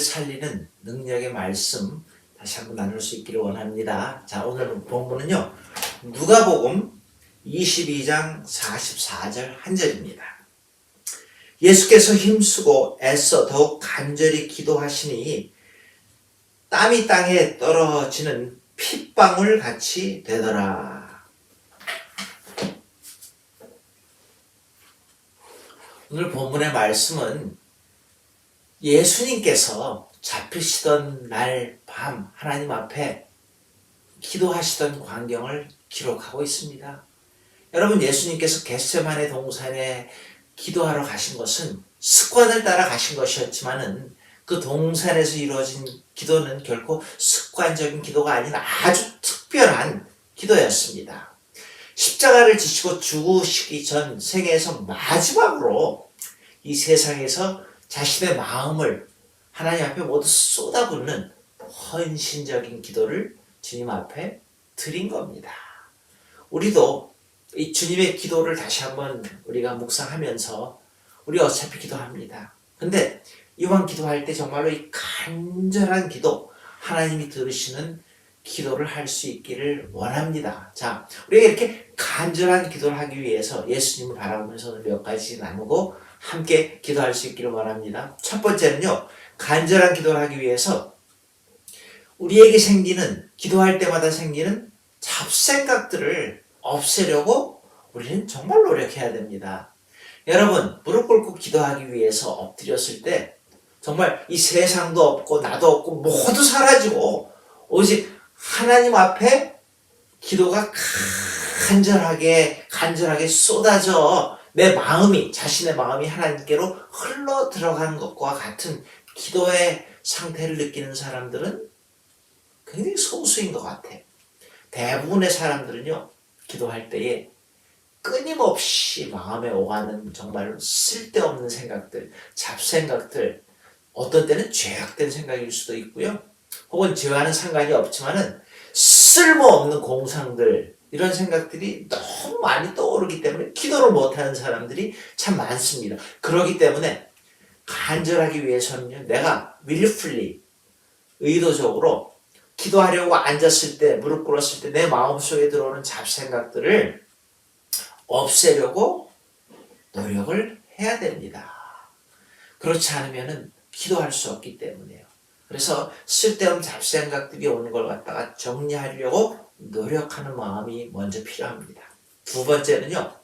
우리를 살리는 능력의 말씀 다시 한번 나눌 수 있기를 원합니다. 자, 오늘 본문은요, 누가복음 22장 44절 한 절입니다. 예수께서 힘쓰고 애써 더욱 간절히 기도하시니 땀이 땅에 떨어지는 핏방울 같이 되더라. 오늘 본문의 말씀은 예수님께서 잡히시던 날 밤 하나님 앞에 기도하시던 광경을 기록하고 있습니다. 여러분, 예수님께서 겟세마네 동산에 기도하러 가신 것은 습관을 따라 가신 것이었지만은 그 동산에서 이루어진 기도는 결코 습관적인 기도가 아닌 아주 특별한 기도였습니다. 십자가를 지시고 죽으시기 전 생애에서 마지막으로 이 세상에서 자신의 마음을 하나님 앞에 모두 쏟아붓는 헌신적인 기도를 주님 앞에 드린 겁니다. 우리도 이 주님의 기도를 다시 한번 우리가 묵상하면서 우리 어차피 기도합니다. 근데 이왕 기도할 때 정말로 이 간절한 기도, 하나님이 들으시는 기도를 할 수 있기를 원합니다. 자, 우리가 이렇게 간절한 기도를 하기 위해서 예수님을 바라보면서 오늘 몇 가지 나누고 함께 기도할 수 있기를 원합니다. 첫 번째는요, 간절한 기도를 하기 위해서 우리에게 생기는, 기도할 때마다 생기는 잡생각들을 없애려고 우리는 정말 노력해야 됩니다. 여러분, 무릎 꿇고 기도하기 위해서 엎드렸을 때 정말 이 세상도 없고 나도 없고 모두 사라지고 오직 하나님 앞에 기도가 간절하게 쏟아져 내 마음이, 자신의 마음이 하나님께로 흘러 들어가는 것과 같은 기도의 상태를 느끼는 사람들은 굉장히 소수인 것 같아. 대부분의 사람들은요, 기도할 때에 끊임없이 마음에 오가는 정말 쓸데없는 생각들, 잡생각들, 어떤 때는 죄악된 생각일 수도 있고요. 혹은 죄와는 상관이 없지만은 쓸모없는 공상들, 이런 생각들이 너무 많이 떠오르기 때문에 기도를 못하는 사람들이 참 많습니다. 그렇기 때문에 간절하기 위해서는요, 내가 willfully, 의도적으로 기도하려고 앉았을 때, 무릎 꿇었을 때 내 마음속에 들어오는 잡생각들을 없애려고 노력을 해야 됩니다. 그렇지 않으면 기도할 수 없기 때문에요. 그래서 쓸데없는 잡생각들이 오는 걸 갖다가 정리하려고 노력하는 마음이 먼저 필요합니다. 두 번째는요,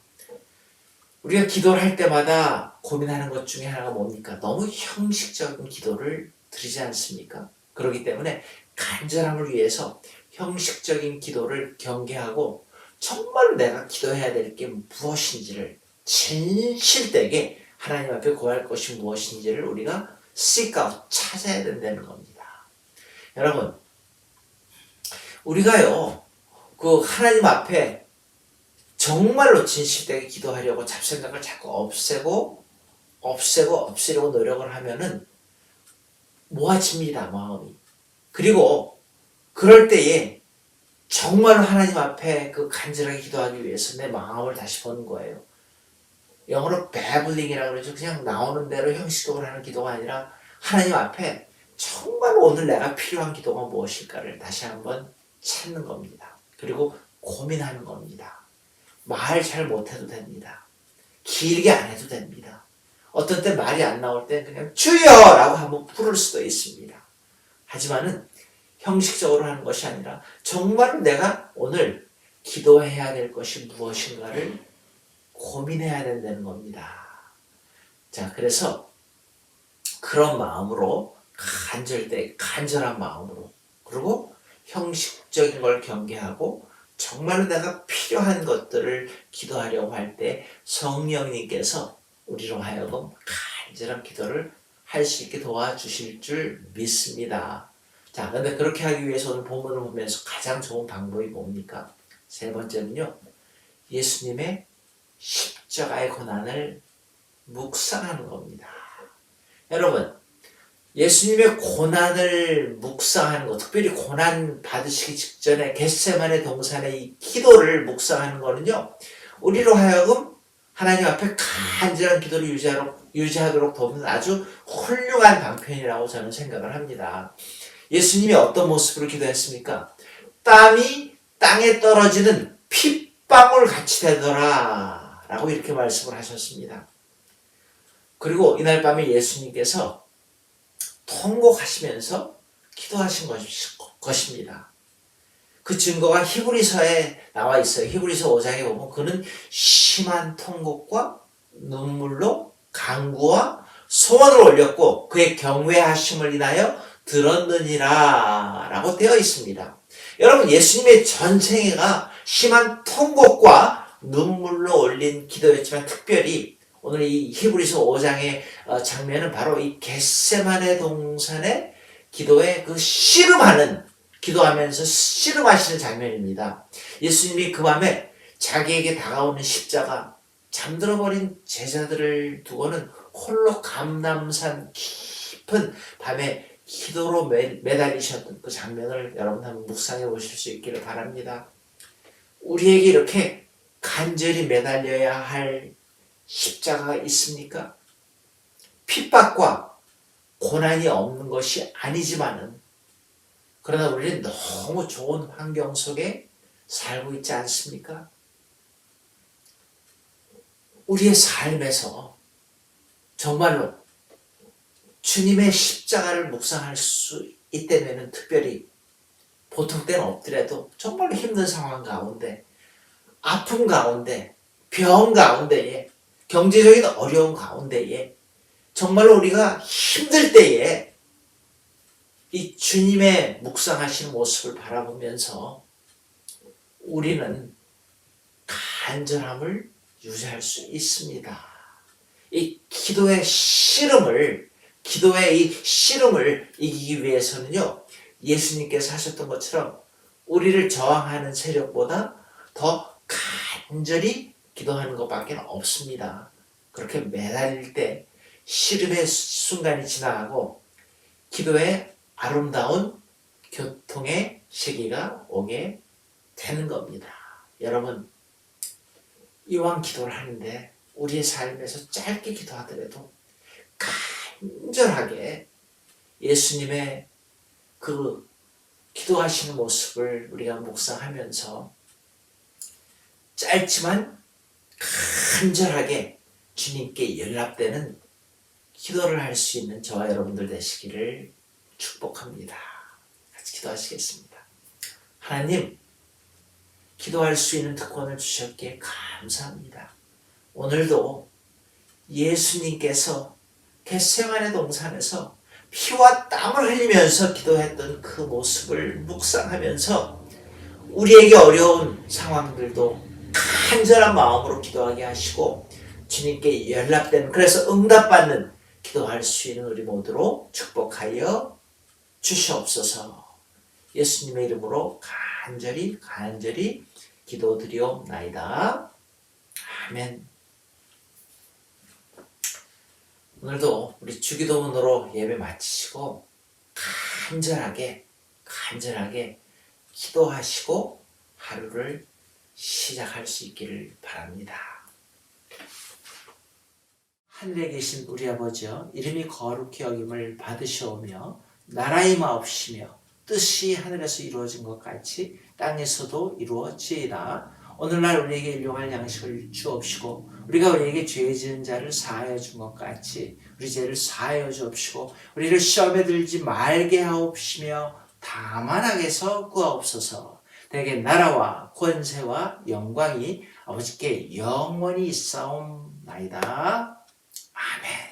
우리가 기도를 할 때마다 고민하는 것 중에 하나가 뭡니까? 너무 형식적인 기도를 드리지 않습니까? 그렇기 때문에 간절함을 위해서 형식적인 기도를 경계하고 정말로 내가 기도해야 될 게 무엇인지를 진실되게 하나님 앞에 구할 것이 무엇인지를 우리가 seek out, 찾아야 된다는 겁니다. 여러분, 우리가요, 그 하나님 앞에 정말로 진실되게 기도하려고 잡생각을 자꾸 없애려고 노력을 하면은 모아집니다, 마음이. 그리고 그럴 때에 정말로 하나님 앞에 그 간절하게 기도하기 위해서 내 마음을 다시 보는 거예요. 영어로 babbling 그러죠. 그냥 나오는 대로 형식적으로 하는 기도가 아니라 하나님 앞에 정말 오늘 내가 필요한 기도가 무엇일까를 다시 한번 찾는 겁니다. 그리고 고민하는 겁니다. 말 잘 못해도 됩니다. 길게 안 해도 됩니다. 어떤 때 말이 안 나올 때 그냥 주여라고 한번 부를 수도 있습니다. 하지만은 형식적으로 하는 것이 아니라 정말로 내가 오늘 기도해야 될 것이 무엇인가를 고민해야 된다는 겁니다. 자, 그래서 그런 마음으로 간절한 마음으로, 그리고 형식적인 걸 경계하고 정말로 내가 필요한 것들을 기도하려고 할 때 성령님께서 우리로 하여금 간절한 기도를 할 수 있게 도와주실 줄 믿습니다. 자, 근데 그렇게 하기 위해서 오늘 본문을 보면서 가장 좋은 방법이 뭡니까? 세 번째는요, 예수님의 십자가의 고난을 묵상하는 겁니다. 여러분, 예수님의 고난을 묵상하는 것, 특별히 고난 받으시기 직전에 겟세마네 동산의 이 기도를 묵상하는 거는요, 우리로 하여금 하나님 앞에 간절한 기도를 유지하도록 돕는 아주 훌륭한 방편이라고 저는 생각을 합니다. 예수님이 어떤 모습으로 기도했습니까? 땀이 땅에 떨어지는 핏방울 같이 되더라 라고 이렇게 말씀을 하셨습니다. 그리고 이날 밤에 예수님께서 통곡하시면서 기도하신 것입니다. 그 증거가 히브리서에 나와 있어요. 히브리서 5장에 보면 그는 심한 통곡과 눈물로 간구와 소원을 올렸고 그의 경외하심을 인하여 들었느니라 라고 되어 있습니다. 여러분, 예수님의 전생애가 심한 통곡과 눈물로 올린 기도였지만 특별히 오늘 이 히브리서 5장의 장면은 바로 이 겟세마네 동산의 기도의 그 기도하면서 씨름하시는 장면입니다. 예수님이 그 밤에 자기에게 다가오는 십자가, 잠들어버린 제자들을 두고는 홀로 감람산 깊은 밤에 기도로 매달리셨던 그 장면을 여러분 한번 묵상해 보실 수 있기를 바랍니다. 우리에게 이렇게 간절히 매달려야 할 십자가가 있습니까? 핍박과 고난이 없는 것이 아니지만은 그러나 우리는 너무 좋은 환경 속에 살고 있지 않습니까? 우리의 삶에서 정말로 주님의 십자가를 묵상할 수 있다면 특별히 보통 때는 없더라도 정말로 힘든 상황 가운데, 아픔 가운데, 병 가운데에, 경제적인 어려움 가운데에 정말로 우리가 힘들 때에 이 주님의 묵상하시는 모습을 바라보면서 우리는 간절함을 유지할 수 있습니다. 이 기도의 씨름을 이기기 위해서는요, 예수님께서 하셨던 것처럼 우리를 저항하는 세력보다 더 간절히 기도하는 것밖에 없습니다. 그렇게 매달릴 때 씨름의 순간이 지나가고 기도의 아름다운 교통의 시기가 오게 되는 겁니다. 여러분, 이왕 기도를 하는데 우리의 삶에서 짧게 기도하더라도 간절하게 예수님의 그 기도하시는 모습을 우리가 묵상하면서 짧지만 간절하게 주님께 연락되는 기도를 할 수 있는 저와 여러분들 되시기를 축복합니다. 같이 기도하시겠습니다. 하나님, 기도할 수 있는 특권을 주셨기에 감사합니다. 오늘도 예수님께서 겟세마네 동산에서 피와 땀을 흘리면서 기도했던 그 모습을 묵상하면서 우리에게 어려운 상황들도 간절한 마음으로 기도하게 하시고 주님께 연락되는, 그래서 응답받는 기도할 수 있는 우리 모두로 축복하여 주시옵소서. 예수님의 이름으로 간절히 기도드리옵나이다. 아멘. 오늘도 우리 주기도문으로 예배 마치시고 간절하게 기도하시고 하루를 시작할 수 있기를 바랍니다. 하늘에 계신 우리 아버지여, 이름이 거룩히 여김을 받으시오며 나라의 마옵시며 뜻이 하늘에서 이루어진 것 같이 땅에서도 이루어지이다. 오늘날 우리에게 일용할 양식을 주옵시고 우리가 우리에게 죄 지은 자를 사하여 준 것 같이 우리 죄를 사하여 주옵시고 우리를 시험에 들지 말게 하옵시며 다만 악에서 구하옵소서. 대개 나라와 권세와 영광이 아버지께 영원히 있사옵나이다. 아멘.